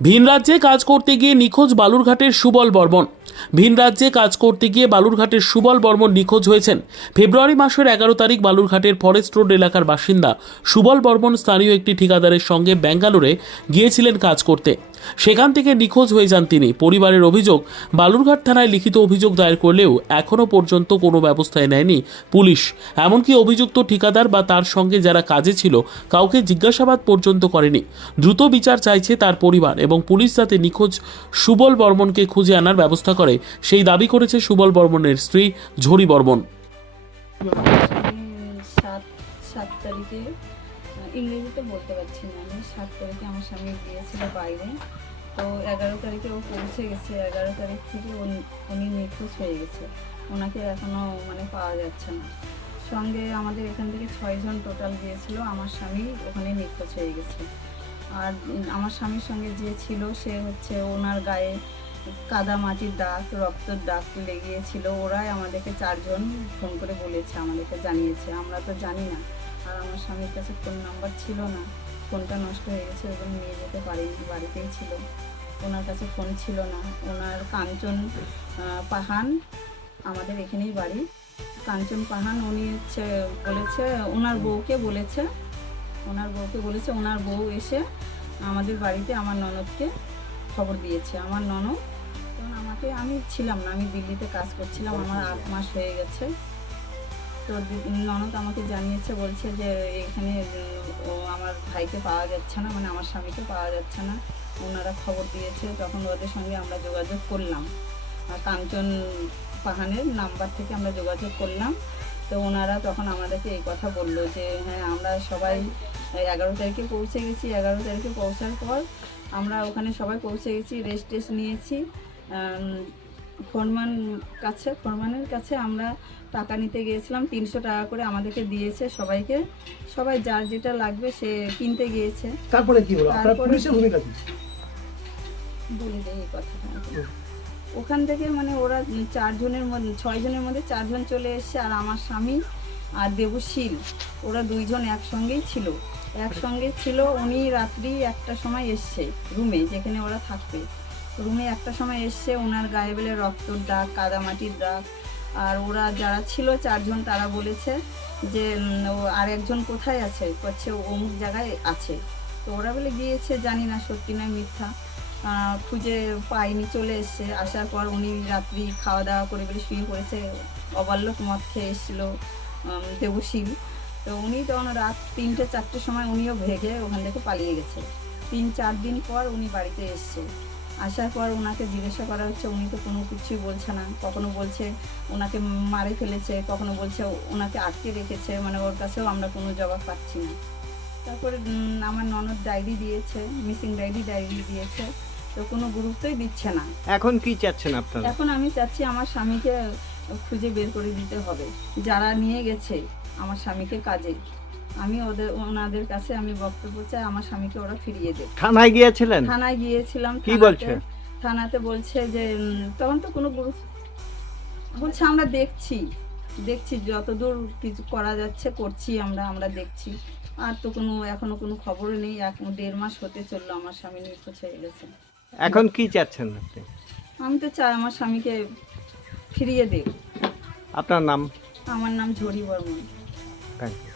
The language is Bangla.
ভিন রাজ্যে কাজ করতে গিয়ে নিখোঁজ বালুরঘাটের সুবল বর্মন। ভিন রাজ্যে কাজ করতে গিয়ে বালুরঘাটের সুবল বর্মন নিখোঁজ হয়েছেন। ফেব্রুয়ারি মাসের এগারো তারিখ বালুরঘাটের ফরেস্ট রোড এলাকার বাসিন্দা সুবল বর্মন স্থানীয় একটি ঠিকাদারের সঙ্গে ব্যাঙ্গালোরে গিয়েছিলেন কাজ করতে। সেখান থেকে নিখোঁজ হয়ে যান তিনি। পরিবারের অভিযোগ, বালুরঘাট থানায় লিখিত অভিযোগ দায়ের করলেও এখনও পর্যন্ত কোনো ব্যবস্থায় নেয়নি পুলিশ। এমনকি অভিযুক্ত ঠিকাদার বা তার সঙ্গে যারা কাজে ছিল, কাউকে জিজ্ঞাসাবাদ পর্যন্ত করেনি। দ্রুত বিচার চাইছে তার পরিবার এবং পুলিশ যাতে নিখোঁজ সুবল বর্মনকে খুঁজে আনার ব্যবস্থা করে, সেই দাবি করেছে সুবল বর্মনের স্ত্রী ঝরি বর্মন। সাত তারিখে ইংরেজিতে বলতে পারছি না। আমি সাত তারিখে আমার স্বামী গিয়েছিল বাইরে। তো এগারো তারিখে ও পৌঁছে গেছে। এগারো তারিখ থেকে উনি নিখোঁজ হয়ে গেছে। ওনাকে এখনও মানে পাওয়া যাচ্ছে না। সঙ্গে আমাদের এখান থেকে ছয়জন টোটাল গিয়েছিল। আমার স্বামী ওখানে নিখোঁজ হয়ে গেছে। আর আমার স্বামীর সঙ্গে যে ছিল, সে হচ্ছে ওনার গায়ে কাদা মাটির দাগ, রক্তর দাগ লেগিয়েছিল ওরাই আমাদেরকে চারজন ফোন করে বলেছে, আমাদেরকে জানিয়েছে। আমরা তো জানি না। আর আমার স্বামীর কাছে ফোন নাম্বার ছিল না। ফোনটা নষ্ট হয়ে গেছে, ওই নিয়ে যেতে পারিনি, বাড়িতেই ছিল। ওনার কাছে ফোন ছিল না। ওনার কাঞ্চন পাহান, আমাদের এখানেই বাড়ি। কাঞ্চন পাহান, উনি হচ্ছে বলেছে, ওনার বউকে বলেছে, ওনার বউকে বলেছে, ওনার বউ এসে আমাদের বাড়িতে আমার ননদকে খবর দিয়েছে। আমার ননদ, তখন আমাকে, আমি ছিলাম না, আমি দিল্লিতে কাজ করছিলাম, আমার আট মাস হয়ে গেছে। তো ননদ আমাকে জানিয়েছে, বলছে যে এখানে, ও আমার ভাইকে পাওয়া যাচ্ছে না মানে আমার স্বামীকে পাওয়া যাচ্ছে না। ওনারা খবর দিয়েছে, তখন ওদের সঙ্গে আমরা যোগাযোগ করলাম। আর কাঞ্চন পাহানের নাম্বার থেকে আমরা যোগাযোগ করলাম। তো ওনারা তখন আমাদেরকে এই কথা বলল যে হ্যাঁ আমরা সবাই এগারো তারিখে পৌঁছে গেছি। এগারো তারিখে পৌঁছার পর আমরা ওখানে সবাই পৌঁছে গেছি রেস্ট টেস্ট নিয়েছি ফরমান কাছে ফরমানের কাছে আমরা টাকা নিতে গিয়েছিলাম তিনশো টাকা করে আমাদেরকে দিয়েছে সবাইকে। সবাই যার যেটা লাগবে সে কিনতে গিয়েছে। তারপরে কি হলো? আপনার তারপরে পুলিশের ভূমিকা কি? বলে এই কথাটা ওখান থেকে মানে ওরা চারজনের মধ্যে ছয়জনের মধ্যে চারজন চলে এসছে আর আমার স্বামী আর দেবশীল। ওরা দুইজন একসঙ্গেই ছিল। একসঙ্গে ছিল উনি রাত্রি একটা সময় এসছে রুমে যেখানে ওরা থাকবে। রুমে একটা সময় এসছে ওনার গায়ে বেলে রক্তর দাগ, কাদামাটির দাগ। আর ওরা যারা ছিল চারজন, তারা বলেছে যে আর একজন কোথায় আছে? করছে অমুক জায়গায় আছে। তো ওরা বলে গিয়েছে, জানি না সত্যি না মিথ্যা। খুঁজে পাইনি, চলে এসছে। আসার পর উনি রাত্রি খাওয়া দাওয়া করে বলে শুয়ে পড়েছে। অবাল্যক মদ খেয়ে এসেছিল দেবশীল। তো উনি তখন রাত তিনটে, চারটের সময় উনিও ভেগে ওখান থেকে পালিয়ে গেছে। তিন, চার দিন পর উনি বাড়িতে এসছে। আসার পর ওনাকে জিজ্ঞাসা করা হচ্ছে উনি তো কোনো কিছুই বলছে না। কখনো বলছে ওনাকে মারে ফেলেছে কখনো বলছে ওনাকে আটকে রেখেছে মানে ওর কাছেও আমরা কোনো জবাব পাচ্ছি না। তারপরে আমার ননদ ডায়েরি দিয়েছে মিসিং ডায়েরি ডায়েরি দিয়েছে তো কোনো গুরুত্বই দিচ্ছে না। এখন কি চাচ্ছেন আপনারা? এখন আমি চাচ্ছি আমার স্বামীকে খুঁজে বের করে দিতে হবে যারা নিয়ে গেছে আমার স্বামীকে কাজে। আমি ওদের ওনাদের কাছে আমি বক্তব্য চাই আমার স্বামীকে ওরা ফিরিয়ে দেবে থানায় গিয়েছিলেন? থানায় গিয়েছিলাম কি বলছে? থানাতে বলছে যে তখন তো কোনো বলছে আমরা দেখছি দেখছি যতদূর কিছু করা যাচ্ছে করছি আমরা আমরা দেখছি। আর তো কোনো এখনও কোনো খবর নেই এক দেড় মাস হতে চলল আমার স্বামী নিখোঁজ হয়ে গেছে। এখন কি চাচ্ছেন আপনি? আমি তো চাই আমার স্বামীকে ফিরিয়ে দেব আপনার নাম? আমার নাম ঝরি বর্মন। Thank you